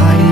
I.